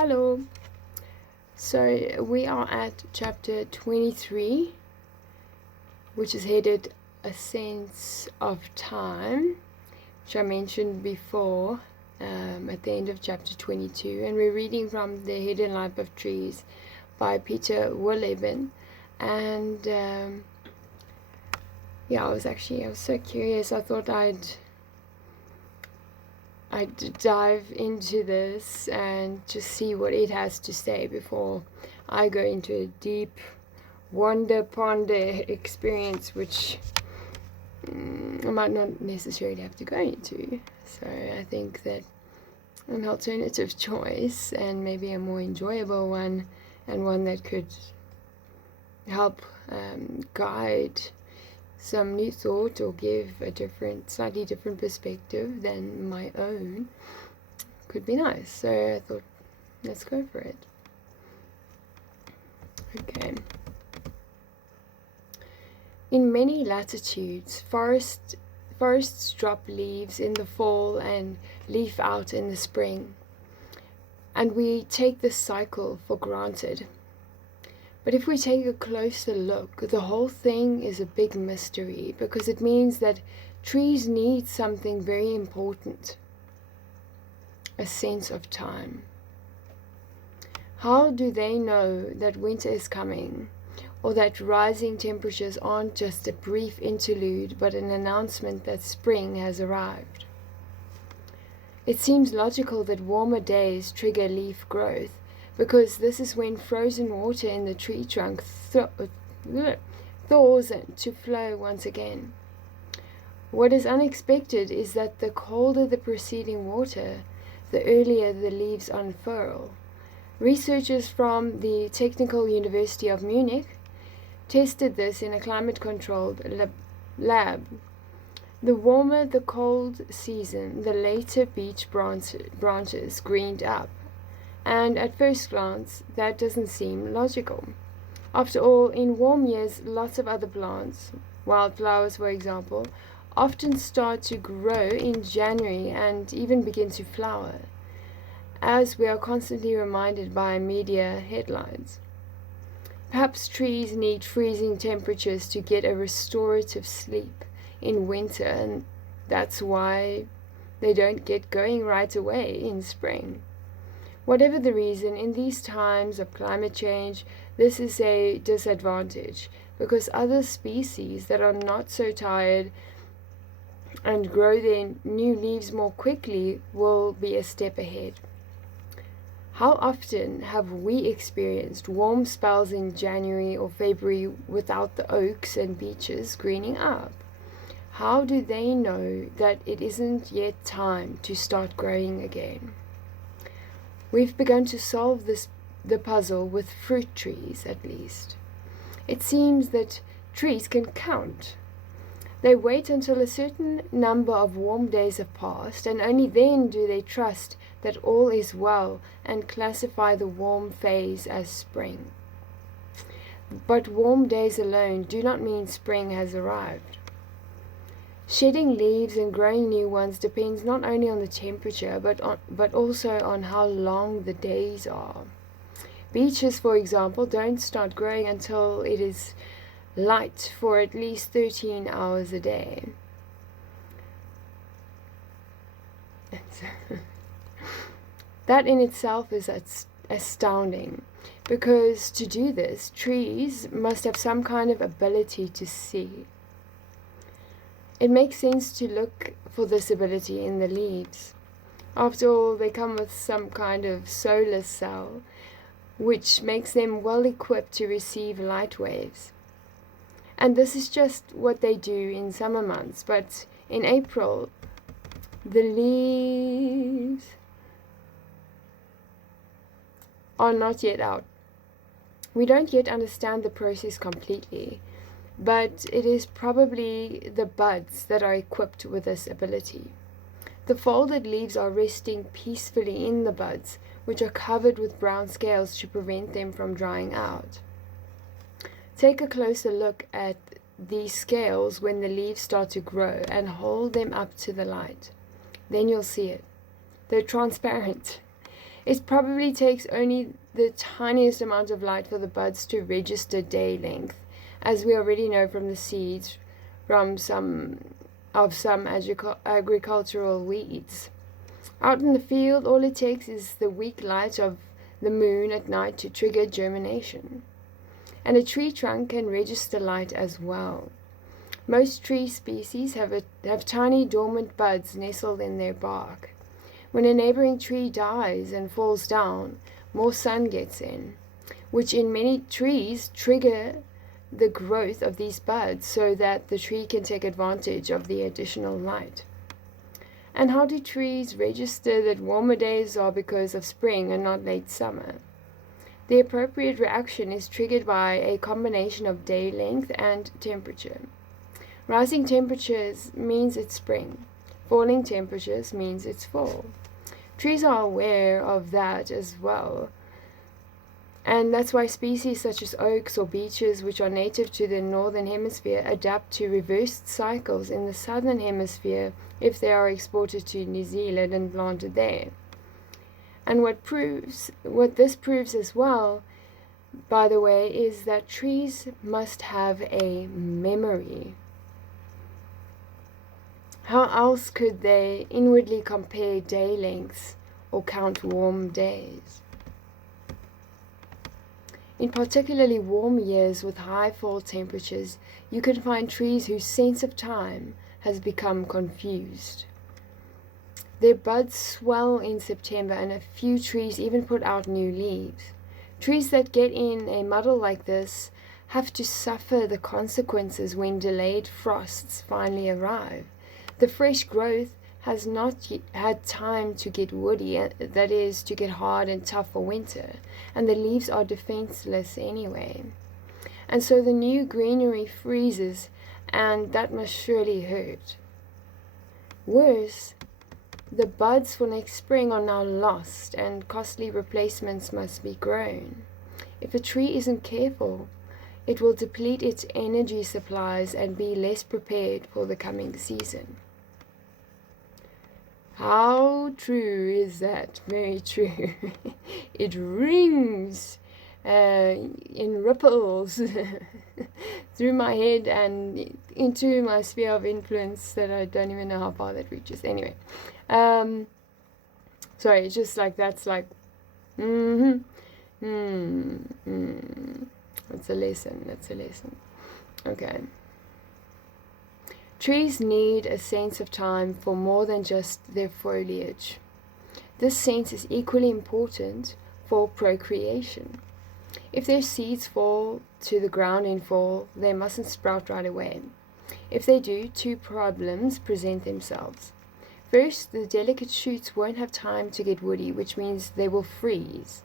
Hello. So we are at chapter 23, which is headed A Sense of Time, which I mentioned before at the end of chapter 22. And we're reading from The Hidden Life of Trees by Peter Wohlleben. And I was so curious. I thought I'd dive into this and just see what it has to say before I go into a deep ponder experience, which I might not necessarily have to go into. So I think that an alternative choice, and maybe a more enjoyable one, and one that could help guide some new thought or give a slightly different perspective than my own, could be nice. So I thought, let's go for it. Okay. In many latitudes, forests drop leaves in the fall and leaf out in the spring, and we take this cycle for granted. But if we take a closer look, the whole thing is a big mystery, because it means that trees need something very important: a sense of time. How do they know that winter is coming, or that rising temperatures aren't just a brief interlude but an announcement that spring has arrived? It seems logical that warmer days trigger leaf growth, because this is when frozen water in the tree trunk thaws to flow once again. What is unexpected is that the colder the preceding water, the earlier the leaves unfurl. Researchers from the Technical University of Munich tested this in a climate-controlled lab. The warmer the cold season, the later beech branches greened up. And at first glance, that doesn't seem logical. After all, in warm years, lots of other plants, wildflowers for example, often start to grow in January and even begin to flower, as we are constantly reminded by media headlines. Perhaps trees need freezing temperatures to get a restorative sleep in winter, and that's why they don't get going right away in spring. Whatever the reason, in these times of climate change, this is a disadvantage, because other species that are not so tired and grow their new leaves more quickly will be a step ahead. How often have we experienced warm spells in January or February without the oaks and beeches greening up? How do they know that it isn't yet time to start growing again? We've begun to solve the puzzle with fruit trees, at least. It seems that trees can count. They wait until a certain number of warm days have passed, and only then do they trust that all is well and classify the warm phase as spring. But warm days alone do not mean spring has arrived. Shedding leaves and growing new ones depends not only on the temperature, but also on how long the days are. Beeches, for example, don't start growing until it is light for at least 13 hours a day. That in itself is astounding, because to do this, trees must have some kind of ability to see. It makes sense to look for this ability in the leaves. After all, they come with some kind of solar cell, which makes them well equipped to receive light waves. And this is just what they do in summer months, but in April, the leaves are not yet out. We don't yet understand the process completely, but it is probably the buds that are equipped with this ability. The folded leaves are resting peacefully in the buds, which are covered with brown scales to prevent them from drying out. Take a closer look at these scales when the leaves start to grow and hold them up to the light. Then you'll see it. They're transparent. It probably takes only the tiniest amount of light for the buds to register day length, as we already know from the seeds from some agricultural weeds. Out in the field, all it takes is the weak light of the moon at night to trigger germination. And a tree trunk can register light as well. Most tree species have tiny dormant buds nestled in their bark. When a neighboring tree dies and falls down, more sun gets in, which in many trees trigger the growth of these buds so that the tree can take advantage of the additional light. And how do trees register that warmer days are because of spring and not late summer? The appropriate reaction is triggered by a combination of day length and temperature. Rising temperatures means it's spring. Falling temperatures means it's fall. Trees are aware of that as well. And that's why species such as oaks or beeches, which are native to the northern hemisphere, adapt to reversed cycles in the southern hemisphere if they are exported to New Zealand and planted there. And what this proves as well, by the way, is that trees must have a memory. How else could they inwardly compare day lengths or count warm days? In particularly warm years with high fall temperatures, you can find trees whose sense of time has become confused. Their buds swell in September, and a few trees even put out new leaves. Trees that get in a muddle like this have to suffer the consequences when delayed frosts finally arrive. The fresh growth has not had time to get woody, that is, to get hard and tough for winter, and the leaves are defenseless anyway. And so the new greenery freezes, and that must surely hurt. Worse, the buds for next spring are now lost, and costly replacements must be grown. If a tree isn't careful, it will deplete its energy supplies and be less prepared for the coming season. How true is that? Very true. It rings in ripples through my head and into my sphere of influence that I don't even know how far that reaches. Anyway, sorry, it's just like that's like, That's a lesson. That's a lesson. Okay. Trees need a sense of time for more than just their foliage. This sense is equally important for procreation. If their seeds fall to the ground in fall, they mustn't sprout right away. If they do, two problems present themselves. First, the delicate shoots won't have time to get woody, which means they will freeze.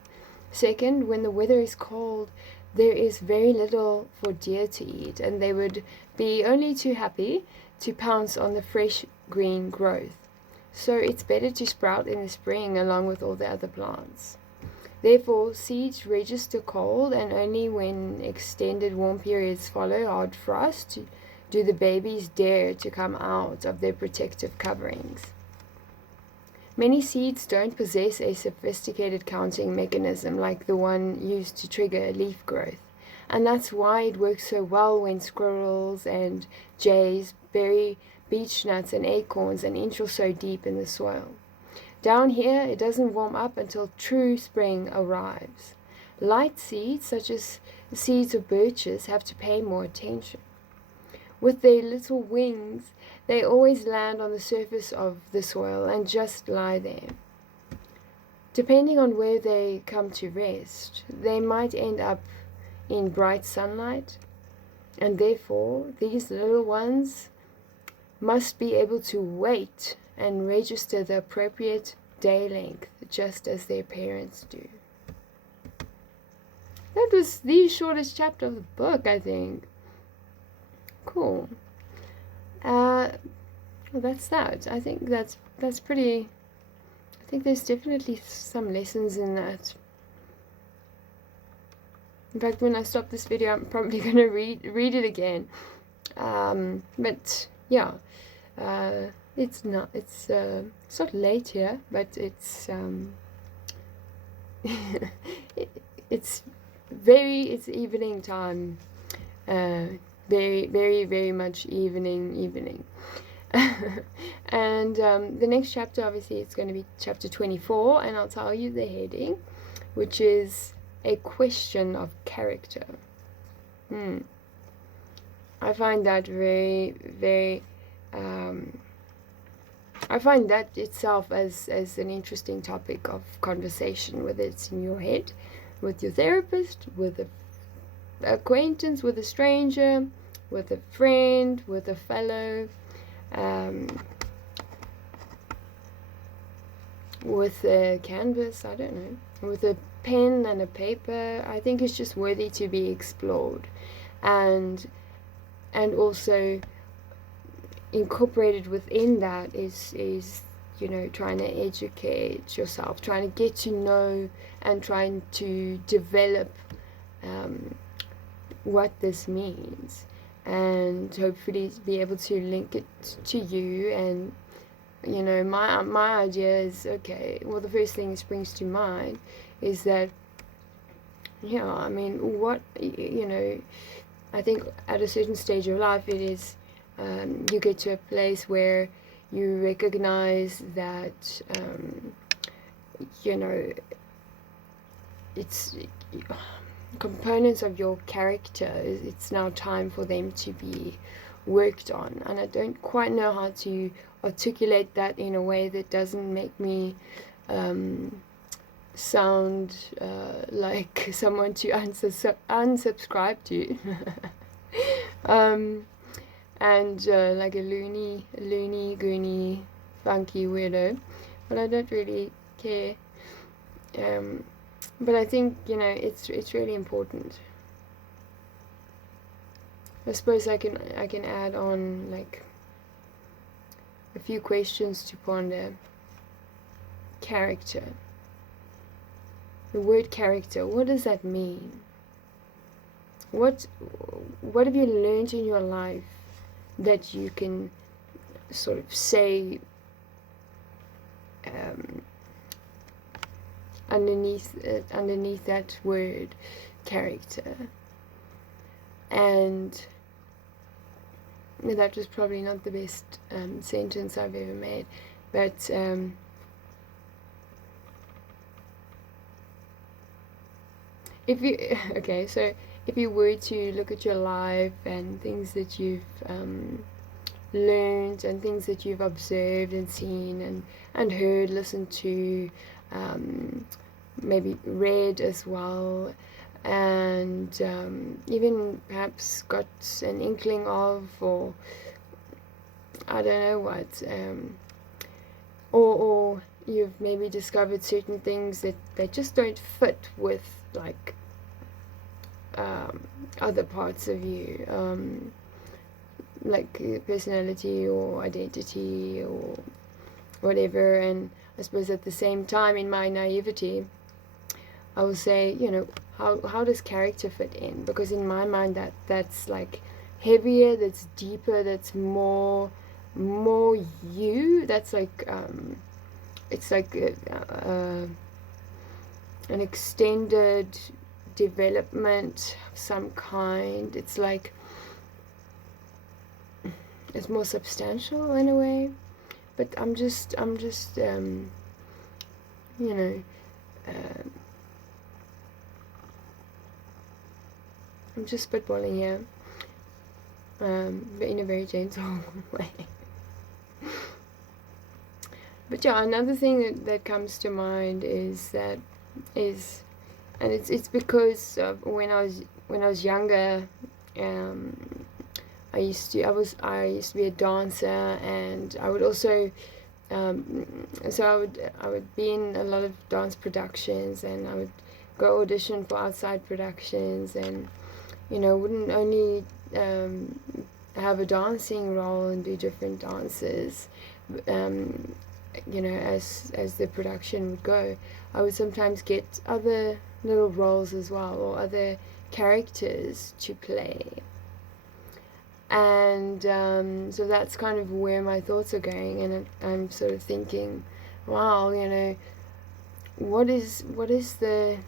Second, when the weather is cold, there is very little for deer to eat, and they would be only too happy to pounce on the fresh green growth. So it's better to sprout in the spring along with all the other plants. Therefore, seeds register cold, and only when extended warm periods follow hard frost do the babies dare to come out of their protective coverings. Many seeds don't possess a sophisticated counting mechanism like the one used to trigger leaf growth, and that's why it works so well when squirrels and jays bury beech nuts and acorns an inch or so deep in the soil. Down here, it doesn't warm up until true spring arrives. Light seeds, such as the seeds of birches, have to pay more attention. With their little wings, they always land on the surface of the soil and just lie there. Depending on where they come to rest, they might end up in bright sunlight, and therefore these little ones must be able to wait and register the appropriate day length just as their parents do. That was the shortest chapter of the book, I think. Cool. Well, that's that. I think that's pretty. I think there's definitely some lessons in that. In fact, when I stop this video, I'm probably going to read it again. But yeah, it's not late here, but it's it's evening time, very, very, very much evening. And the next chapter, obviously, it's going to be chapter 24, and I'll tell you the heading, which is a question of character. I find that very, very, I find that itself as an interesting topic of conversation, whether it's in your head, with your therapist, with an acquaintance, with a stranger, with a friend, with a fellow, with a canvas, I don't know, with a pen and a paper. I think it's just worthy to be explored, and also incorporated within that is trying to educate yourself, trying to get to know and trying to develop what this means, and hopefully be able to link it to you. And my idea is, okay, well, the first thing that springs to mind is that, I mean, what, I think at a certain stage of life, it is, you get to a place where you recognize that, it's components of your character, it's now time for them to be worked on. And I don't quite know how to articulate that in a way that doesn't make me sound like someone to unsubscribe to. And like a loony, goony, funky weirdo. But I don't really care. But I think, it's really important. I suppose I can add on like a few questions to ponder. Character. The word character, what does that mean? What have you learned in your life that you can sort of say underneath that word, character? And that was probably not the best sentence I've ever made, but if you were to look at your life and things that you've learned and things that you've observed and seen and heard, listened to, maybe read as well, and even perhaps got an inkling of, or I don't know what, or you've maybe discovered certain things that just don't fit with like other parts of you, like personality or identity or whatever. And I suppose at the same time, in my naivety, I will say, how does character fit in? Because in my mind, that's like heavier, that's deeper, that's more you. That's like it's like an extended development of some kind. It's like it's more substantial in a way. But I'm just I'm just spitballing here, but in a very gentle way. But yeah, another thing that comes to mind is and it's because of when I was younger, I used to be a dancer, and I would also so I would be in a lot of dance productions, and I would go audition for outside productions, and wouldn't only have a dancing role and do different dances, as the production would go. I would sometimes get other little roles as well, or other characters to play. And so that's kind of where my thoughts are going, and I'm sort of thinking, wow, what is the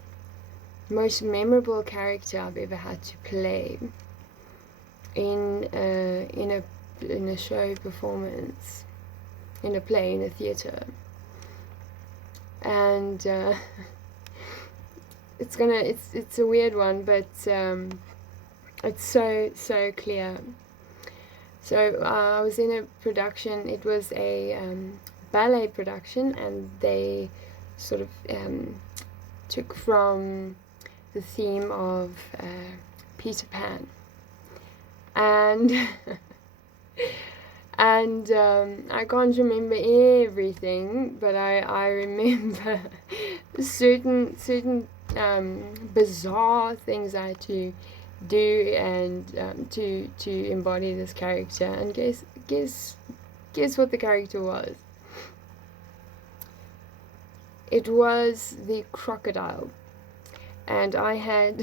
most memorable character I've ever had to play in a show performance, in a play, in a theatre. And it's a weird one, but it's so clear. So I was in a production. It was a ballet production, and they sort of took from the theme of Peter Pan, and and I can't remember everything, but I remember certain bizarre things I had to do and to embody this character. And guess what the character was? It was the crocodile, and I had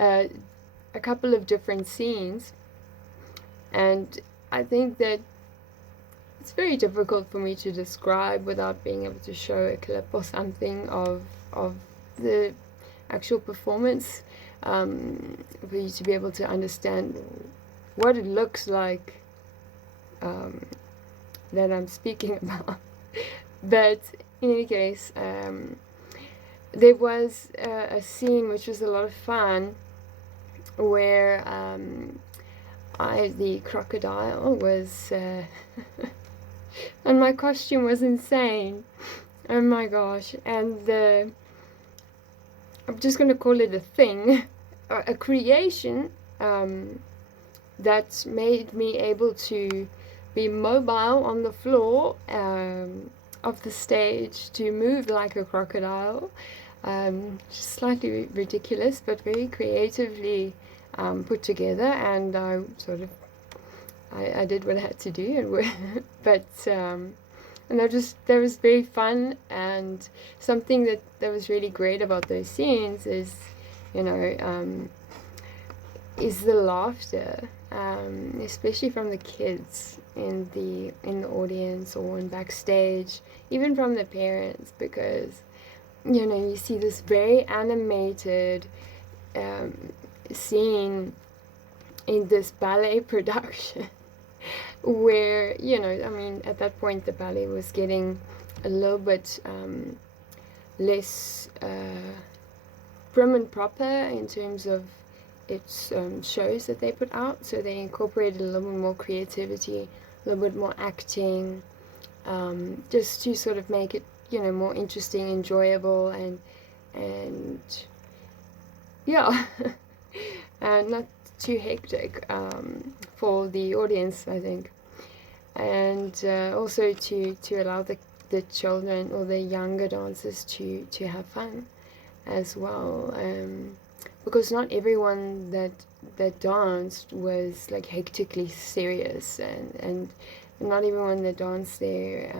a couple of different scenes, and I think that it's very difficult for me to describe without being able to show a clip or something of the actual performance, for you to be able to understand what it looks like that I'm speaking about. But in any case, there was a scene which was a lot of fun, where the crocodile was and my costume was insane. Oh my gosh. And I'm just going to call it a thing, a creation that made me able to be mobile on the floor of the stage, to move like a crocodile. Slightly ridiculous, but very creatively put together, and I did what I had to do, but and that was very fun. And something that was really great about those scenes is, is the laughter, especially from the kids in the audience or in backstage, even from the parents, because you see this very animated scene in this ballet production where, at that point the ballet was getting a little bit less prim and proper in terms of its shows that they put out. So they incorporated a little bit more creativity, a little bit more acting, just to sort of make it, more interesting, enjoyable, and yeah, and not too hectic for the audience, I think. And also to allow the children or the younger dancers to have fun as well, because not everyone that danced was like hectically serious, and not everyone that danced there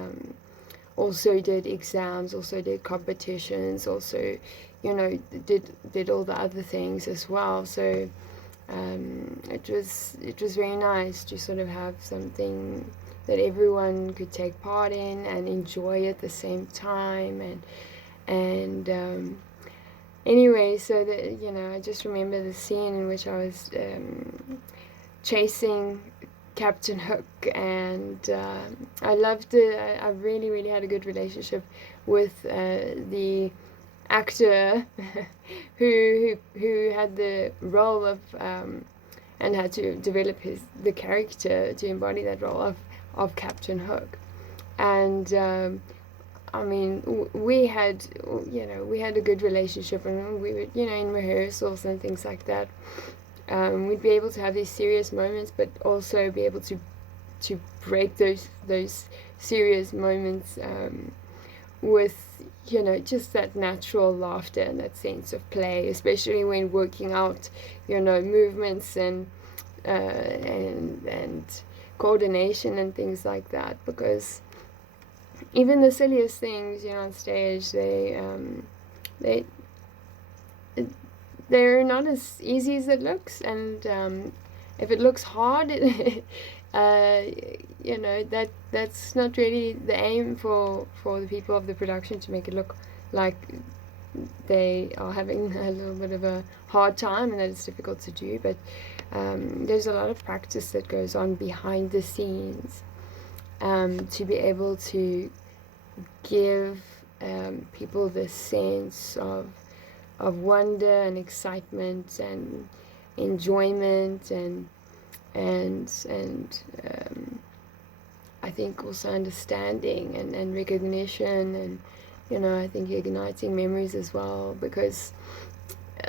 also did exams, also did competitions, also did all the other things as well. So it was very nice to sort of have something that everyone could take part in and enjoy at the same time. And anyway, so that I just remember the scene in which I was chasing Captain Hook, and I loved it. I really, really had a good relationship with the actor who had the role of and had to develop the character to embody that role of Captain Hook. And we had a good relationship, and we would, in rehearsals and things like that, we'd be able to have these serious moments, but also be able to break those serious moments with just that natural laughter and that sense of play, especially when working out movements and coordination and things like that, because even the silliest things on stage, they're not as easy as it looks. And if it looks hard, that's not really the aim for the people of the production, to make it look like they are having a little bit of a hard time and that it's difficult to do, but there's a lot of practice that goes on behind the scenes to be able to give people this sense of wonder and excitement and enjoyment and I think also understanding and recognition, and I think igniting memories as well, because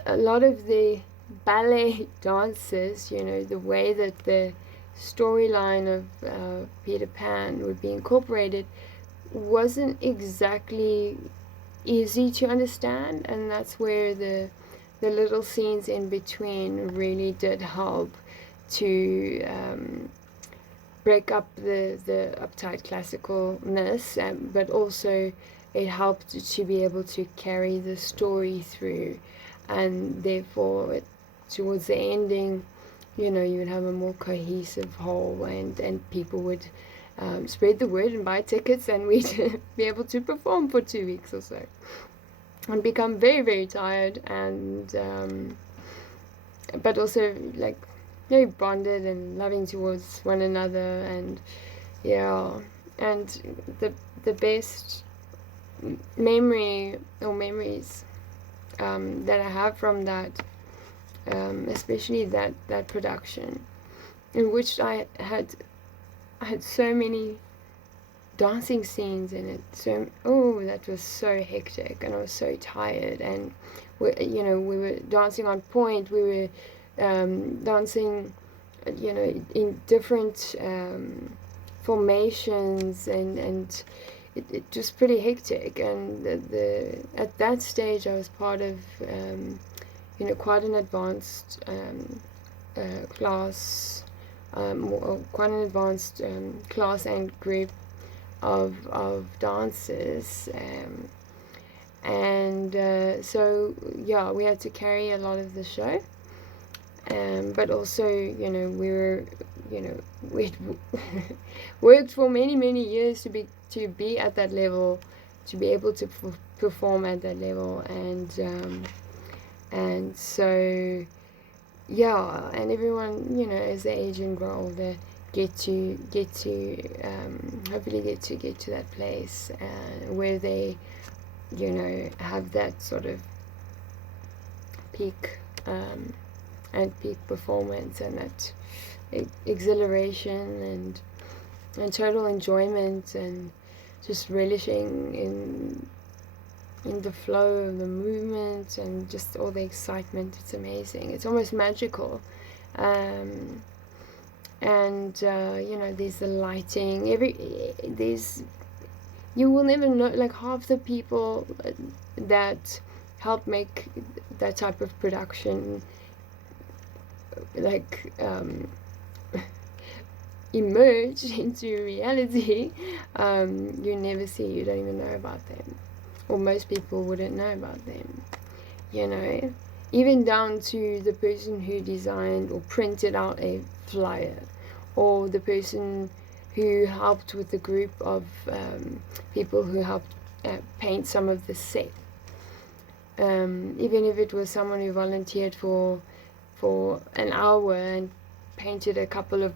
a lot of the ballet dances, the way that the storyline of Peter Pan would be incorporated wasn't exactly easy to understand, and that's where the little scenes in between really did help to break up the uptight classicalness, but also it helped to be able to carry the story through, and therefore towards the ending, you would have a more cohesive whole, and people would spread the word and buy tickets, and we'd be able to perform for 2 weeks or so and become very, very tired, and but also like very bonded and loving towards one another. And and the best memory or memories that I have from that, especially that production, in which I had so many dancing scenes in it. So that was so hectic, and I was so tired, and we were dancing on point. We were dancing, in different formations, and it was pretty hectic. And at that stage, I was part of quite an advanced class, quite an advanced class and group of dancers, and so we had to carry a lot of the show, but also we worked for many years to be at that level, to be able to perform at that level, and so and everyone, as they age and grow older, get to hopefully get to that place where they have that sort of peak and peak performance, and that exhilaration and total enjoyment, and just relishing in the flow of the movement and just all the excitement. It's amazing. It's almost magical. And there's the lighting. You will never know, like, half the people that help make that type of production, like, emerge into reality. You never see. You don't even know about them, or most people wouldn't know about them. Even down to the person who designed or printed out a flyer, or the person who helped with the group of people who helped paint some of the set. Even if it was someone who volunteered for an hour and painted a couple of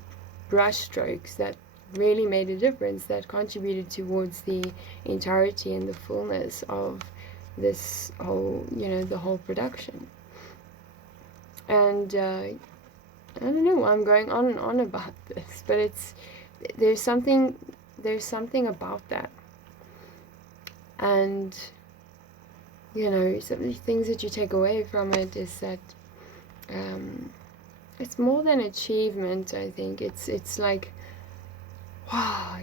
brush strokes that really made a difference, that contributed towards the entirety and the fullness of this whole, the whole production. And I don't know why I'm going on and on about this, but there's something about that. And some of the things that you take away from it is that it's more than achievement. I think it's like, wow,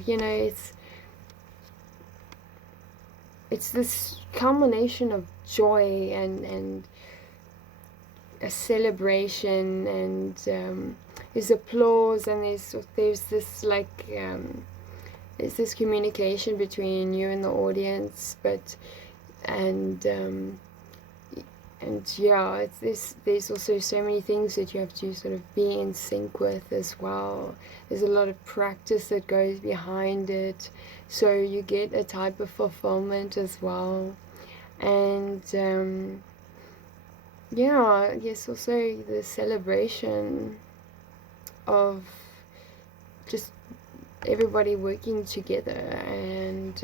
it's this culmination of joy and a celebration, and there's applause, and there's this like there's this communication between you and the audience, there's also so many things that you have to sort of be in sync with as well. There's a lot of practice that goes behind it, so you get a type of fulfillment as well. And yeah, I guess also the celebration of just everybody working together and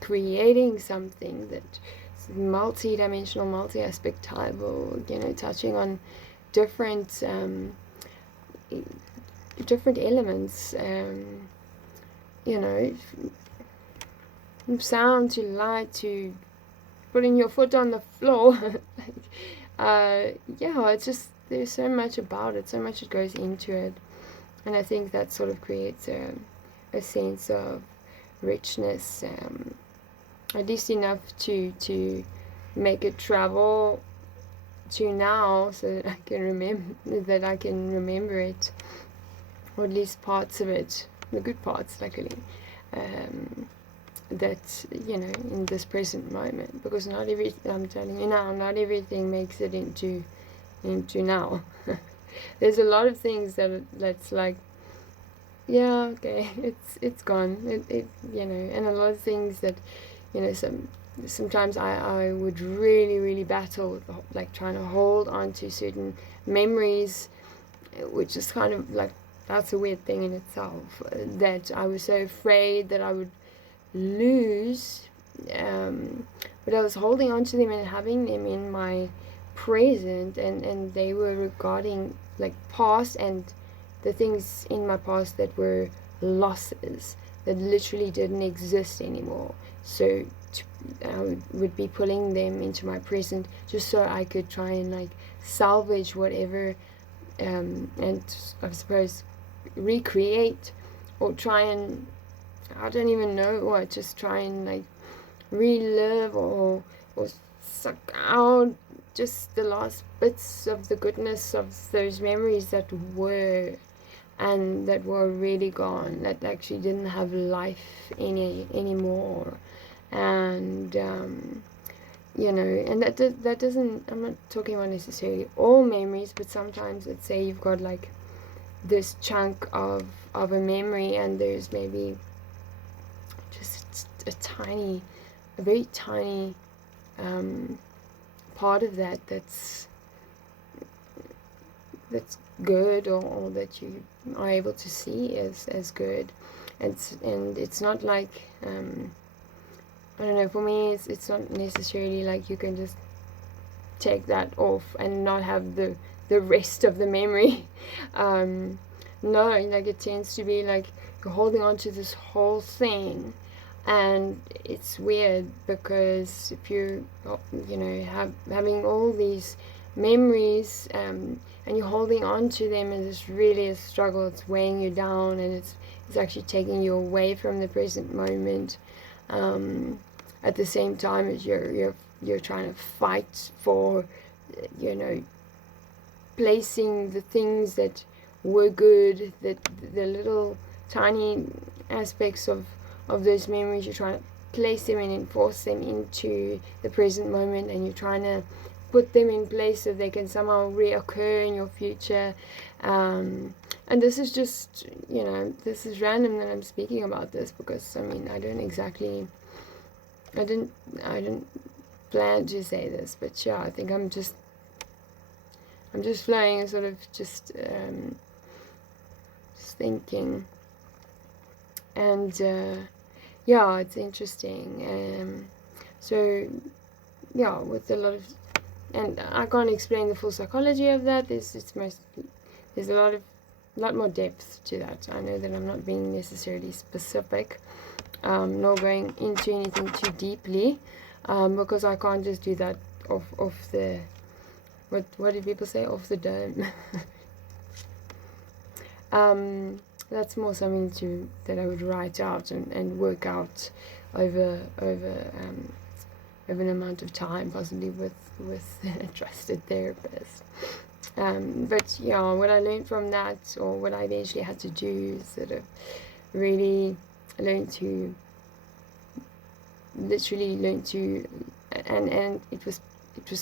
creating something that's multi-dimensional, multi-aspectival, touching on different different elements, from sound to light to putting your foot on the floor. Yeah, it's just, there's so much about it, so much that goes into it. And I think that sort of creates a sense of richness, at least enough to make it travel to now, so that I can remember it, or at least parts of it, the good parts, luckily. That, in this present moment, because I'm telling you now, not everything makes it into now. There's a lot of things that's like, yeah, okay, it's gone. And a lot of things that, sometimes I would really, really battle with, like, trying to hold on to certain memories, which is kind of like, that's a weird thing in itself, that I was so afraid that I would lose, but I was holding on to them and having them in my present, and they were regarding, like, past, and the things in my past that were losses that literally didn't exist anymore. So I would be pulling them into my present just so I could try and, like, salvage whatever, and I suppose recreate, or try and, I don't even know what, just try and, like, relive or suck out just the last bits of the goodness of those memories that were, and that were really gone, that actually didn't have life anymore. And and that doesn't, I'm not talking about necessarily all memories, but sometimes, let's say you've got, like, this chunk of a memory, and there's maybe just a very tiny part of that's good, or that you are able to see as good, and it's not like, I don't know, for me it's not necessarily like you can just take that off and not have the rest of the memory. No, like, it tends to be like you're holding on to this whole thing, and it's weird, because if you're having all these memories, and you're holding on to them, and it's really a struggle, it's weighing you down, and it's actually taking you away from the present moment, at the same time as you're trying to fight for, placing the things that were good, that the little tiny aspects of those memories, you're trying to place them and enforce them into the present moment, and you're trying to put them in place so they can somehow reoccur in your future. And this is just, this is random that I'm speaking about this, because, I mean, I didn't plan to say this, but yeah, I think I'm just flowing and sort of just thinking, and yeah, it's interesting. So yeah, with a lot of, and I can't explain the full psychology of that. There's a lot more depth to that. I know that I'm not being necessarily specific, nor going into anything too deeply, because I can't just do that off the, what do people say, off the dome. That's more something that I would write out and work out over an amount of time, possibly with a trusted therapist. But yeah, what I learned from that, or what I eventually had to do, is sort of really literally learn to, and it was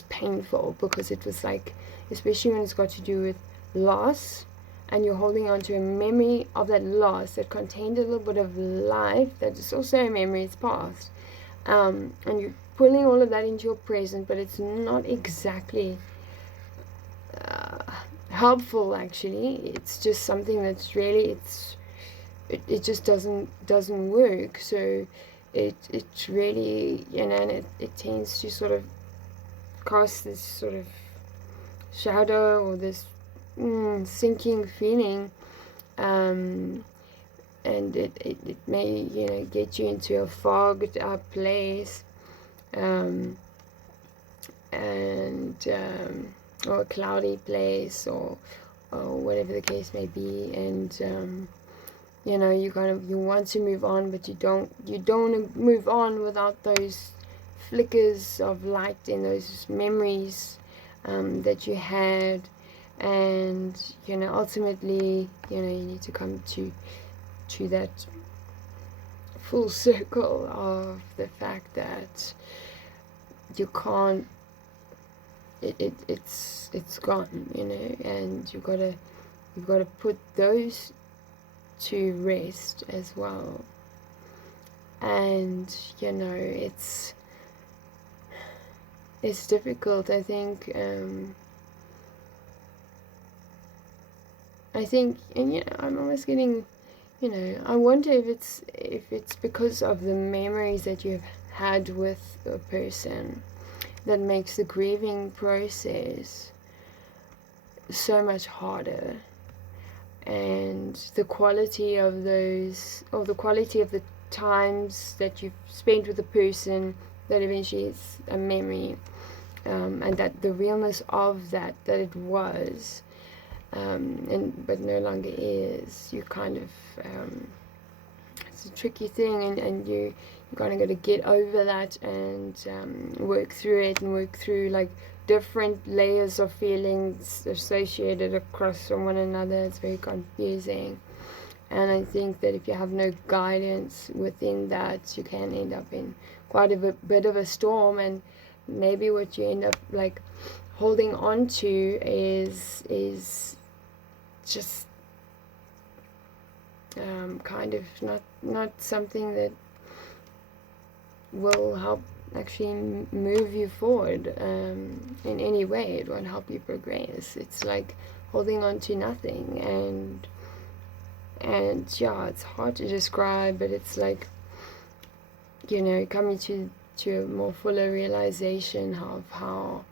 painful, because it was like, especially when it's got to do with loss, and you're holding on to a memory of that loss that contained a little bit of life, that is also a memory, it's past, and you're pulling all of that into your present, but it's not exactly helpful. Actually, it's just something that's really it just doesn't work. So it really, and it tends to sort of cast this sort of shadow or this sinking feeling, and it may get you into a fogged up place, and or a cloudy place, or whatever the case may be, and you want to move on, but you don't want to move on without those flickers of light in those memories that you had. And ultimately you need to come to that full circle of the fact that you can't, it's gone, and you've got to put those to rest as well. And it's difficult, I think. And I'm almost getting, I wonder if it's because of the memories that you've had with a person that makes the grieving process so much harder, and the quality of the times that you've spent with the person that eventually is a memory, and that the realness of that it was, but no longer is. You kind of, it's a tricky thing, and you kind of got to get over that and work through it, and work through like different layers of feelings associated across from one another. It's very confusing, and I think that if you have no guidance within that, you can end up in quite a bit of a storm. And maybe what you end up like holding on to is just kind of not something that will help actually move you forward in any way. It won't help you progress. It's like holding on to nothing, and yeah, it's hard to describe, but it's like coming to a more fuller realization of how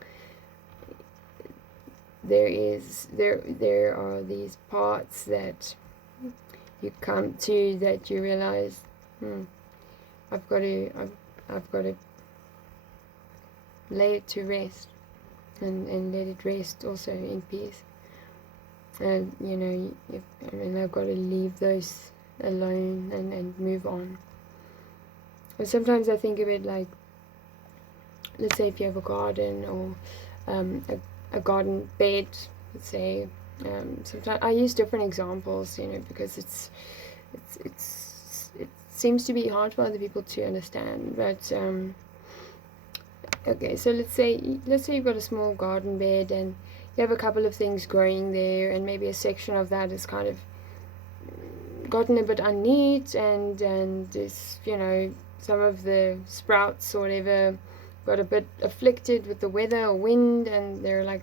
there are these parts that you come to, that you realize, I've got to lay it to rest, and let it rest also in peace. And I've got to leave those alone and move on. But sometimes I think of it like, let's say if you have a garden, or a garden bed, let's say. Sometimes I use different examples, because it seems to be hard for other people to understand. But okay, so let's say you've got a small garden bed, and you have a couple of things growing there, and maybe a section of that is kind of gotten a bit unneat, and this, some of the sprouts or whatever got a bit afflicted with the weather or wind, and they're like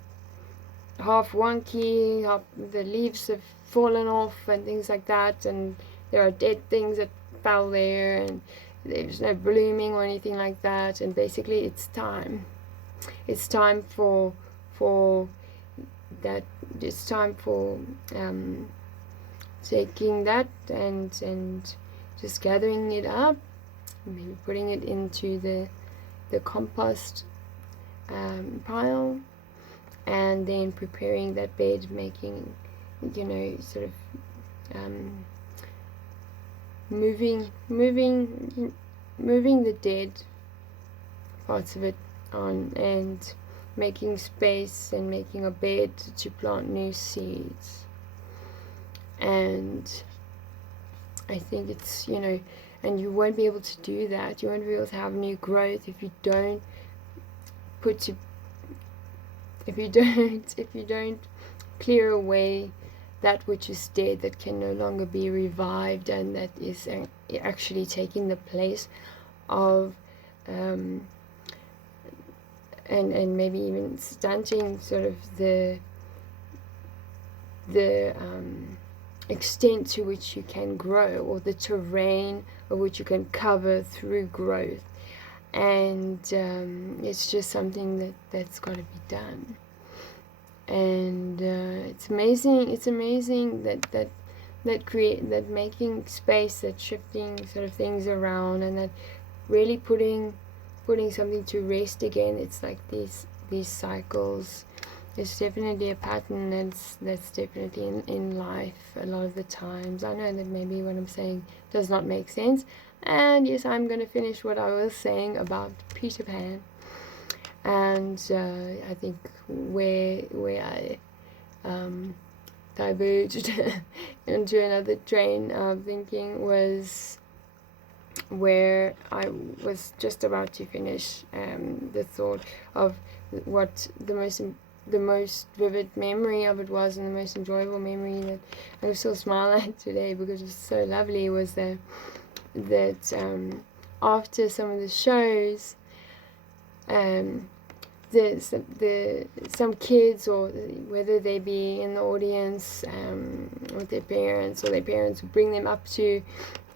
half wonky, the leaves have fallen off and things like that, and there are dead things that fell there, and there's no blooming or anything like that. And basically it's time for that. It's time for taking that and just gathering it up, maybe putting it into the compost pile, and then preparing that bed, making sort of moving the dead parts of it on, and making space and making a bed to plant new seeds. And I think it's, and you won't be able to do that, you won't be able to have new growth if you don't clear away that which is dead, that can no longer be revived, and that is actually taking the place of and maybe even stunting sort of the extent to which you can grow, or the terrain of which you can cover through growth. And it's just something that's got to be done. And it's amazing that making space, that shifting sort of things around, and that really putting something to rest again. It's like these cycles. It's definitely a pattern that's definitely in life a lot of the times. I know that maybe what I'm saying does not make sense. And yes, I'm going to finish what I was saying about Peter Pan. And I think where I diverged into another train of thinking was where I was just about to finish the thought of what the most vivid memory of it was, and the most enjoyable memory that I still smile at today because it's so lovely, was that after some of the shows, some kids, or whether they be in the audience with their parents, or their parents would bring them up to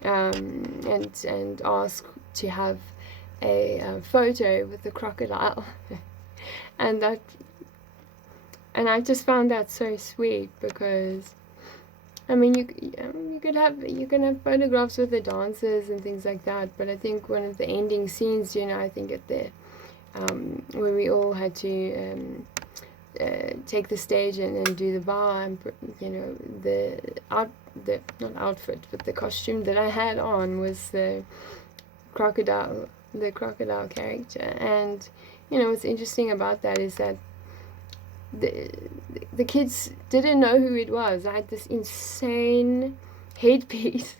and ask to have a photo with the crocodile. and I just found that so sweet, because I mean, you can have photographs with the dancers and things like that, but I think one of the ending scenes, I think at the where we all had to take the stage and do the bow, and not outfit, but the costume that I had on was the crocodile character. And what's interesting about that is that the kids didn't know who it was. I had this insane headpiece.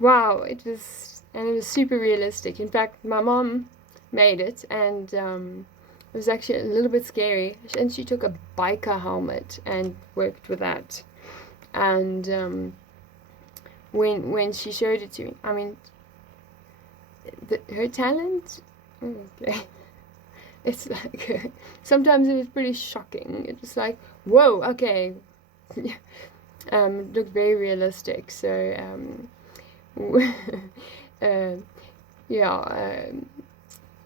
Wow, it was super realistic. In fact, my mom made it, and it was actually a little bit scary. And she took a biker helmet and worked with that. And when she showed it to me, I mean, her talent. Okay. It's like, sometimes it was pretty shocking. It was like, whoa, okay. It looked very realistic. So,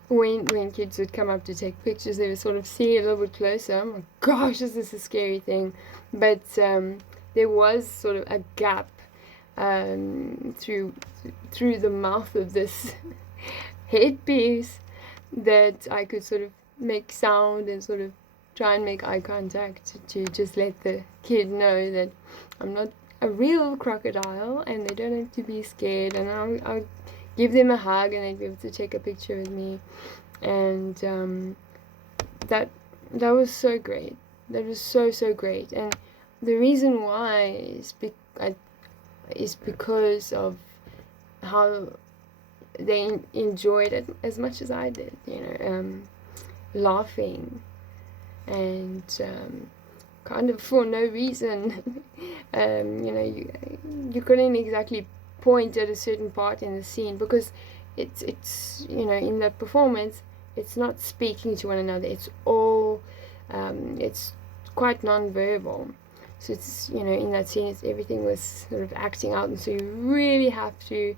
when kids would come up to take pictures, they would sort of see it a little bit closer. Oh my gosh, this is a scary thing. But there was sort of a gap through the mouth of this headpiece, that I could sort of make sound and sort of try and make eye contact to just let the kid know that I'm not a real crocodile, and they don't have to be scared, and I'll give them a hug, and they'd be able to take a picture with me. And that was so great. That was so great. And the reason why is because of how they enjoyed it as much as I did, laughing and kind of for no reason. You couldn't exactly point at a certain part in the scene, because it's in that performance, it's not speaking to one another. It's all it's quite non-verbal. So it's in that scene, everything was sort of acting out, and so you really have to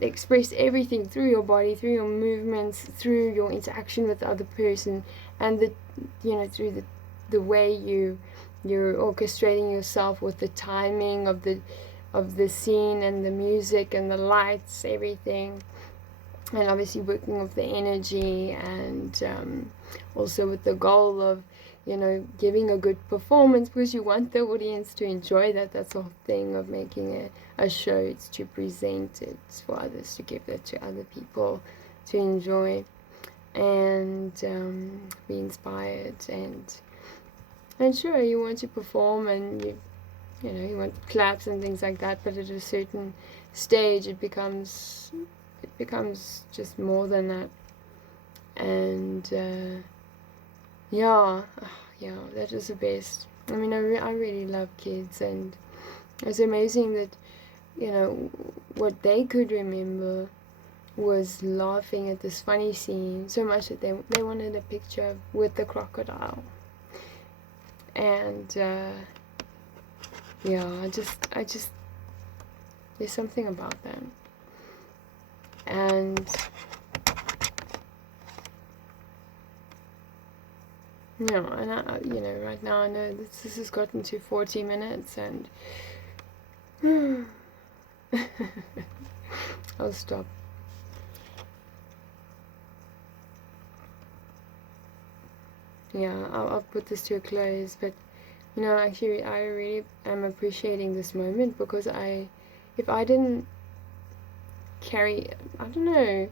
express everything through your body, through your movements, through your interaction with the other person, and through the way you're orchestrating yourself with the timing of the scene and the music and the lights, everything, and obviously working with the energy, and also with the goal of giving a good performance, because you want the audience to enjoy that. That's the whole thing of making a show. It's to present it for others, to give that to other people to enjoy and be inspired. And sure, you want to perform, and you want claps and things like that, but at a certain stage it becomes just more than that. And that was the best. I mean, I really love kids, and it's amazing that what they could remember was laughing at this funny scene so much that they wanted a picture with the crocodile. And yeah, I just there's something about that. And no, and right now I know this has gotten to 40 minutes, and I'll stop. Yeah, I'll put this to a close, but actually I really am appreciating this moment, because if I didn't carry, I don't know,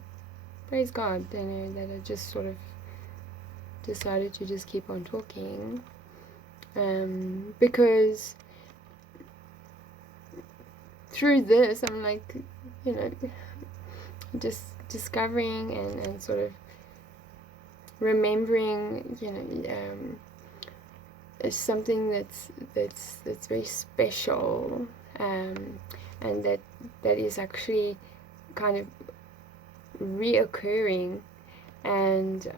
praise God, that I just sort of decided to just keep on talking, because through this I'm like, just discovering and sort of remembering, is something that's very special, and that is actually kind of reoccurring, and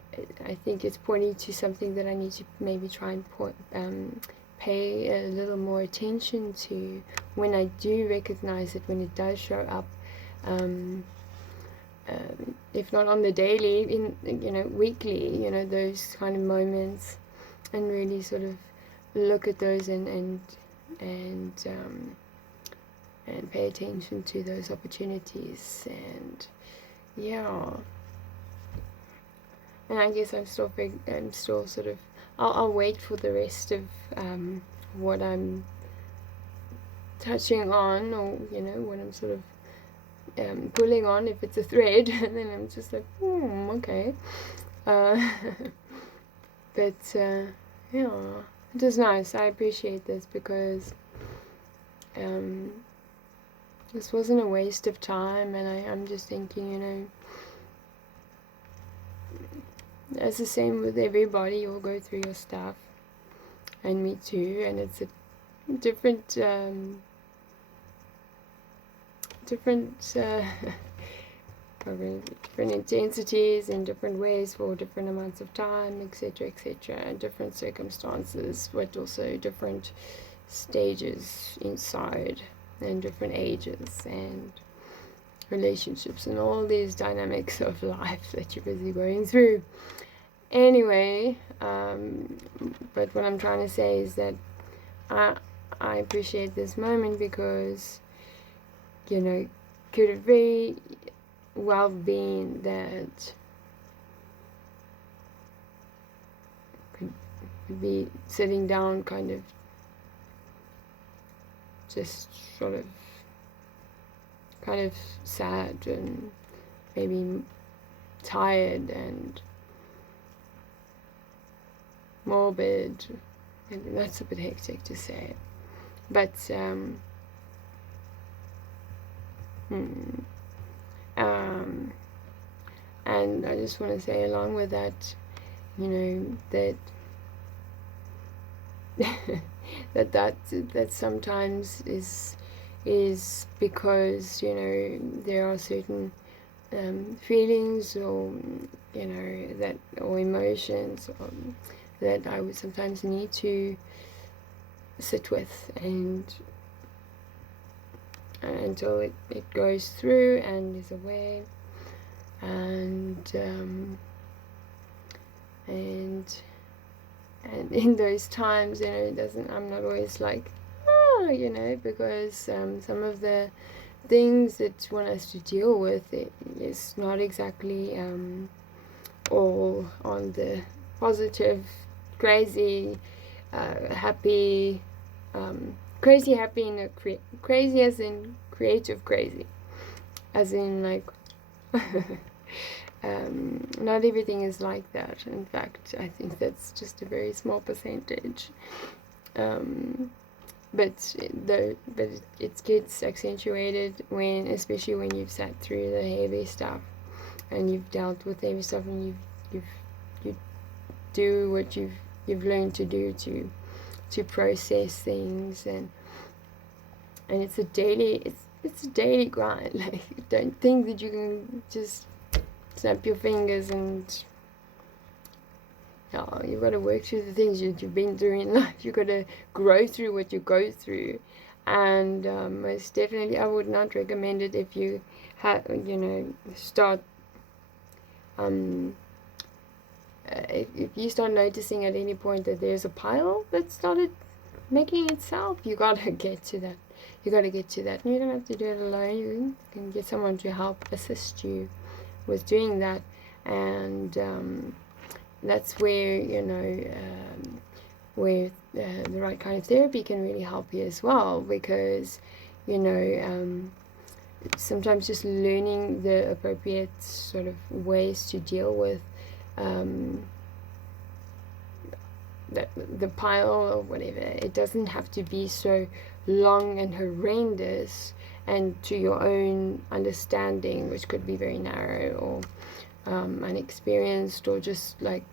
I think it's pointing to something that I need to maybe try and pay a little more attention to when I do recognize it, when it does show up, if not on the daily, in weekly, those kind of moments, and really sort of look at those and pay attention to those opportunities. And yeah, and I guess I'm still sort of, I'll wait for the rest of what I'm touching on, or what I'm sort of pulling on, if it's a thread, and then I'm just like, okay. But yeah, it was nice. I appreciate this, because this wasn't a waste of time, and I'm just thinking, as the same with everybody, you'll go through your stuff, and me too, and it's a different different intensities in different ways for different amounts of time, etc., and different circumstances, but also different stages inside, and different ages, and relationships, and all these dynamics of life that you're busy going through. Anyway, but what I'm trying to say is that I appreciate this moment, because could have very well been that could be sitting down, kind of just sort of kind of sad, and maybe tired, and morbid. Maybe that's a bit hectic to say, but and I just want to say, along with that, that that sometimes is because there are certain feelings, or that, or emotions, that I would sometimes need to sit with, and until it goes through and is away, and in those times, I'm not always like, because some of the things that one has to deal with, it is not exactly all on the positive, crazy, happy, crazy happy, in a crazy as in creative crazy, as in like not everything is like that. In fact, I think that's just a very small percentage. But it gets accentuated especially when you've sat through the heavy stuff, and you've dealt with heavy stuff, and you do what you've learned to do to process things, and it's a daily, it's a daily grind. Like, don't think that you can just snap your fingers and you've got to work through the things that you've been through in life. You've got to grow through what you go through. And most definitely, I would not recommend it if you start if you start noticing at any point that there's a pile that started making itself, you gotta get to that. You gotta get to that. And you don't have to do it alone. You can get someone to help assist you with doing that. And that's where the right kind of therapy can really help you as well, because sometimes just learning the appropriate sort of ways to deal with the pile or whatever. It doesn't have to be so long and horrendous and to your own understanding, which could be very narrow or unexperienced, or just like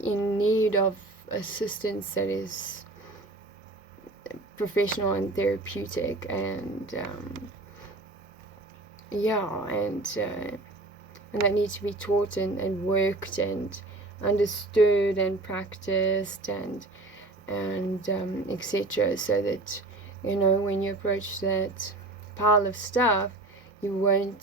in need of assistance that is professional and therapeutic, and that needs to be taught and worked and understood and practiced and etc., so that when you approach that pile of stuff, you won't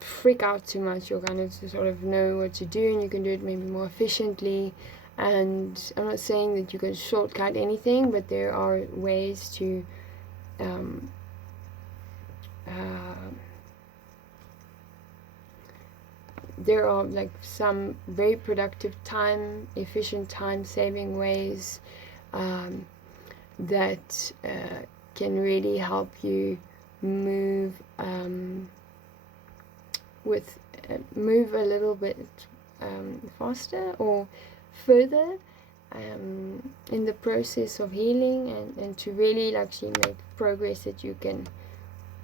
freak out too much. You'll kind of sort of know what to do, and you can do it maybe more efficiently. And I'm not saying that you can shortcut anything, but there are ways to there are like some very productive efficient time saving ways that can really help you move move a little bit faster or further in the process of healing, and to really actually make progress that you can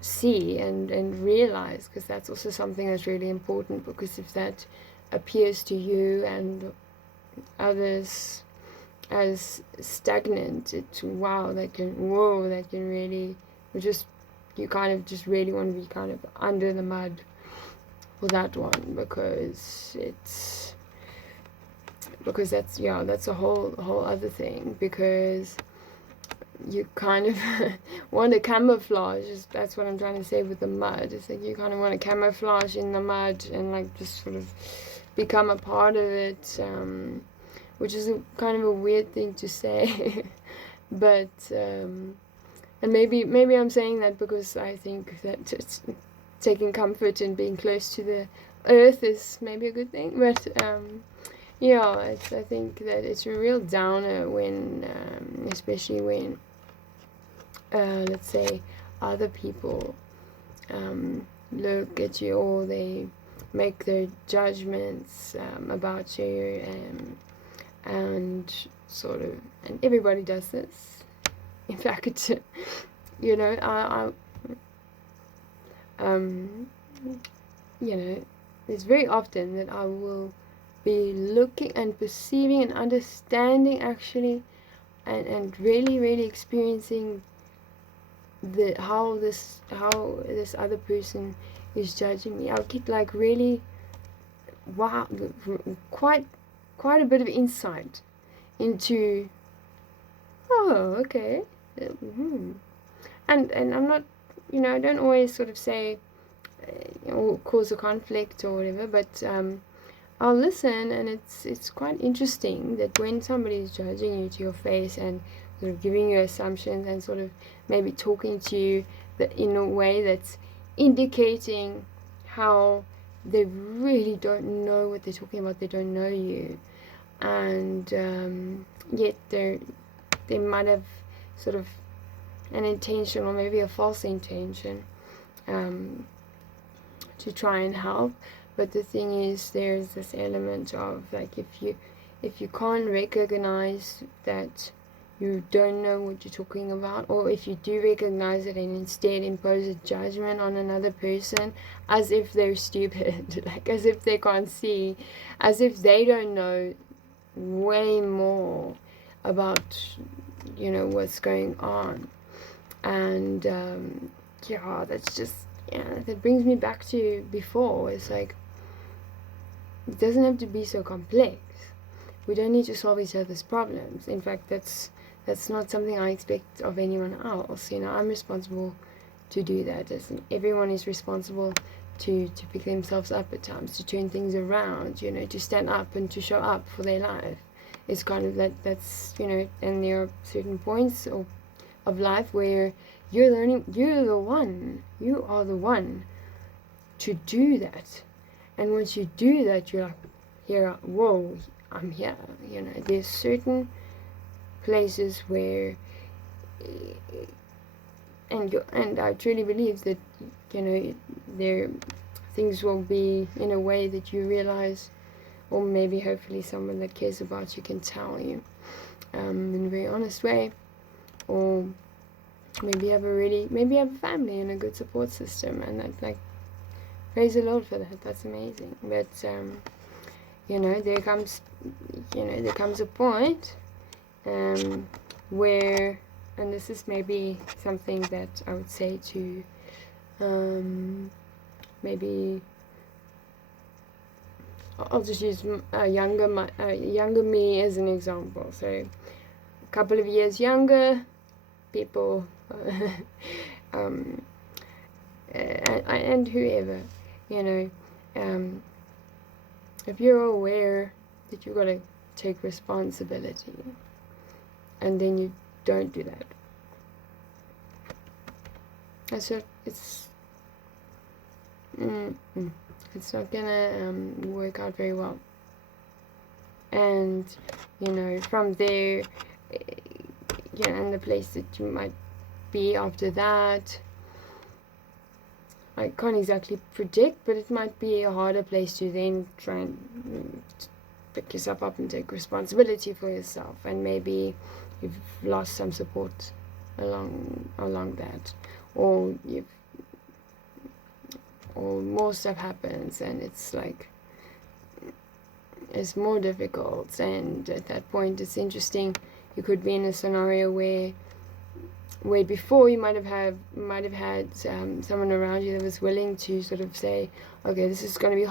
see and realize, because that's also something that's really important, because if that appears to you and others as stagnant, that can really you kind of just really want to be kind of under the mud for that one, because that's a whole other thing, because you kind of want to camouflage. That's what I'm trying to say with the mud. It's like you kind of want to camouflage in the mud and like just sort of become a part of it, which is kind of a weird thing to say. But and maybe I'm saying that because I think that it's taking comfort in being close to the earth is maybe a good thing, but I think that it's a real downer when especially when let's say other people look at you, or they make their judgments about you, and sort of, and everybody does this. In fact, it's very often that I will be looking and perceiving and understanding actually, and really, really experiencing how this other person is judging me. I'll get like really quite a bit of insight into, oh, okay. And I'm not, I don't always sort of say or cause a conflict or whatever, but I'll listen, and it's quite interesting that when somebody is judging you to your face and sort of giving you assumptions and sort of maybe talking to you in a way that's indicating how they really don't know what they're talking about, they don't know you, and yet they might have sort of an intention, or maybe a false intention, to try and help. But the thing is, there's this element of like, if you can't recognize that you don't know what you're talking about, or if you do recognize it and instead impose a judgment on another person as if they're stupid, like as if they can't see, as if they don't know way more about what's going on. And that's just, that brings me back to before. It's like, it doesn't have to be so complex. We don't need to solve each other's problems. In fact, that's not something I expect of anyone else. I'm responsible to do that. Everyone is responsible to pick themselves up at times, to turn things around, to stand up and to show up for their life. It's kind of that's and there are certain points of life where you are the one to do that. And once you do that, you're like, whoa, I'm here. There's certain places where, and I truly believe that there things will be in a way that you realize, or maybe hopefully someone that cares about you can tell you in a very honest way. Or maybe you have a family and a good support system, and that's like, praise the Lord for that. That's amazing. But there comes a point where, and this is maybe something that I would say to maybe I'll just use younger me as an example. So a couple of years younger people, and whoever, if you're aware that you've got to take responsibility, and then you don't do that, it's not gonna work out very well. And from there, and the place that you might be after that, I can't exactly predict, but it might be a harder place to then try and pick yourself up and take responsibility for yourself. And maybe you've lost some support along that, or more stuff happens, and it's like, it's more difficult. And at that point, it's interesting. You could be in a scenario where before you might have had someone around you that was willing to sort of say, okay, this is going to be